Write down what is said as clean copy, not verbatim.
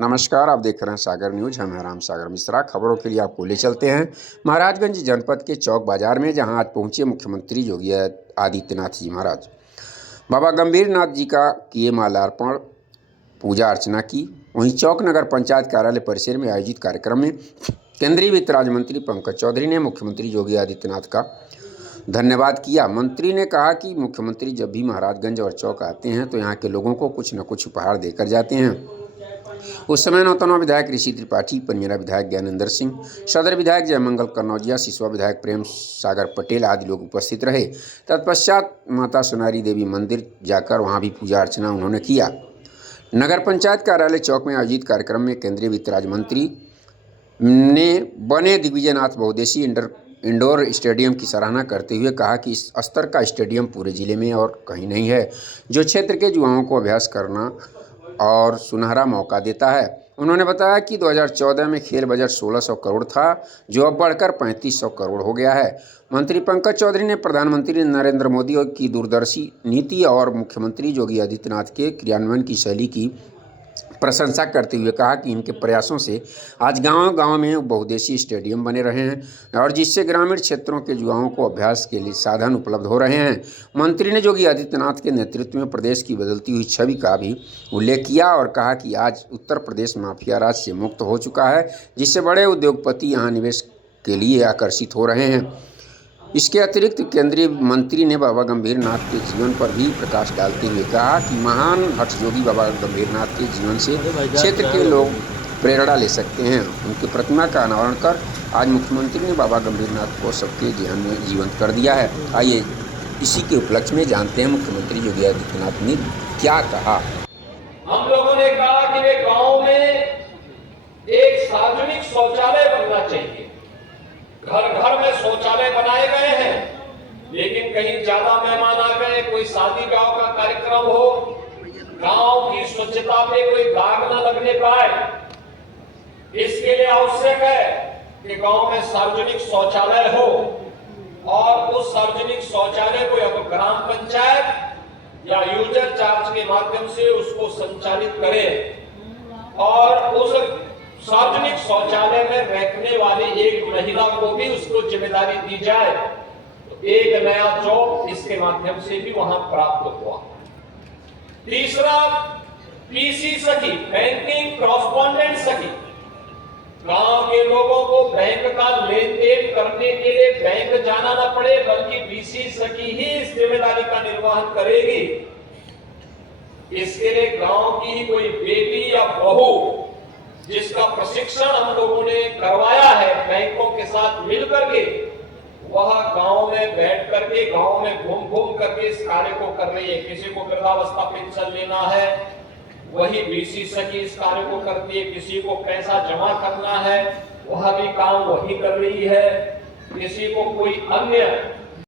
नमस्कार, आप देख रहे हैं सागर न्यूज। हम हैं राम सागर मिश्रा। खबरों के लिए आपको ले चलते हैं महाराजगंज जनपद के चौक बाजार में, जहां आज पहुंचे मुख्यमंत्री योगी आदित्यनाथ जी महाराज। बाबा गंभीर नाथ जी का किए माल्यार्पण, पूजा अर्चना की। वहीं चौक नगर पंचायत कार्यालय परिसर में आयोजित कार्यक्रम में केंद्रीय वित्त राज्य मंत्री पंकज चौधरी ने मुख्यमंत्री योगी आदित्यनाथ का धन्यवाद किया। मंत्री ने कहा कि मुख्यमंत्री जब भी महाराजगंज और चौक आते हैं तो यहाँ के लोगों को कुछ न कुछ उपहार देकर जाते हैं। उस समय नौतनवा विधायक ऋषि त्रिपाठी, पनियरा विधायक ज्ञानेंद्र सिंह, सदर विधायक जयमंगल कन्नौजिया, सिसवा विधायक प्रेम सागर पटेल आदि लोग उपस्थित रहे। तत्पश्चात माता सोनारी देवी मंदिर जाकर वहां भी पूजा अर्चना उन्होंने किया। नगर पंचायत कार्यालय चौक में आयोजित कार्यक्रम में केंद्रीय वित्त राज्य मंत्री ने बने दिग्विजयनाथ बहुउद्देशीय इंडोर स्टेडियम की सराहना करते हुए कहा कि इस स्तर का स्टेडियम पूरे जिले में और कहीं नहीं है, जो क्षेत्र के युवाओं को अभ्यास करना और सुनहरा मौका देता है। उन्होंने बताया कि 2014 में खेल बजट 1600 करोड़ था, जो अब बढ़कर 3500 करोड़ हो गया है। मंत्री पंकज चौधरी ने प्रधानमंत्री नरेंद्र मोदी की दूरदर्शी नीति और मुख्यमंत्री योगी आदित्यनाथ के क्रियान्वयन की शैली की प्रशंसा करते हुए कहा कि इनके प्रयासों से आज गांव-गांव में बहुउद्देशीय स्टेडियम बने रहे हैं और जिससे ग्रामीण क्षेत्रों के युवाओं को अभ्यास के लिए साधन उपलब्ध हो रहे हैं। मंत्री ने योगी आदित्यनाथ के नेतृत्व में प्रदेश की बदलती हुई छवि का भी उल्लेख किया और कहा कि आज उत्तर प्रदेश माफिया राज से मुक्त हो चुका है, जिससे बड़े उद्योगपति यहाँ निवेश के लिए आकर्षित हो रहे हैं। इसके अतिरिक्त केंद्रीय मंत्री ने बाबा गंभीर नाथ के जीवन पर भी प्रकाश डालते हुए कहा कि महान हठयोगी बाबा गंभीर नाथ के जीवन से क्षेत्र के लोग प्रेरणा ले सकते हैं। उनकी प्रतिमा का अनावरण कर आज मुख्यमंत्री ने बाबा गंभीर नाथ को सबके ध्यान में जीवंत कर दिया है। आइए इसी के उपलक्ष्य में जानते हैं मुख्यमंत्री योगी आदित्यनाथ ने क्या कहा। हम लोगों ने कहा कि वे गाँव में एक सार्वजनिक शौचालय बनना चाहिए। घर घर में शौचालय बनाए गए हैं, लेकिन कहीं ज्यादा मेहमान आ गए, कोई शादी ब्याह का कार्यक्रम हो, गांव की स्वच्छता पे कोई दाग न लगने पाए, इसके लिए आवश्यक है कि गांव में सार्वजनिक शौचालय हो और उस सार्वजनिक शौचालय को अब ग्राम पंचायत या यूजर चार्ज के माध्यम से उसको संचालित करे और उस सार्वजनिक शौचालय में रहने वाली एक महिला को भी उसको जिम्मेदारी दी जाए। तो एक नया जॉब इसके माध्यम से भी वहां प्राप्त हुआ। तीसरा, पीसी सखी, बैंकिंग कॉरेस्पॉन्डेंट सखी। गांव के लोगों को बैंक का लेन देन करने के लिए बैंक जाना न पड़े, बल्कि पीसी सखी ही इस जिम्मेदारी का निर्वहन करेगी। इसके लिए गांव की कोई बेटी या बहू जिसका प्रशिक्षण हम लोगों ने करवाया है बैंकों के साथ मिलकर के, वह गांव में बैठ करके, गांव में घूम घूम करके इस कार्य को कर रही है। किसी को वृद्धावस्था पेंशन लेना है, वही बीसी सखी इस कार्य को करती है। किसी को पैसा जमा करना है, वह भी काम वही कर रही है। किसी को कोई अन्य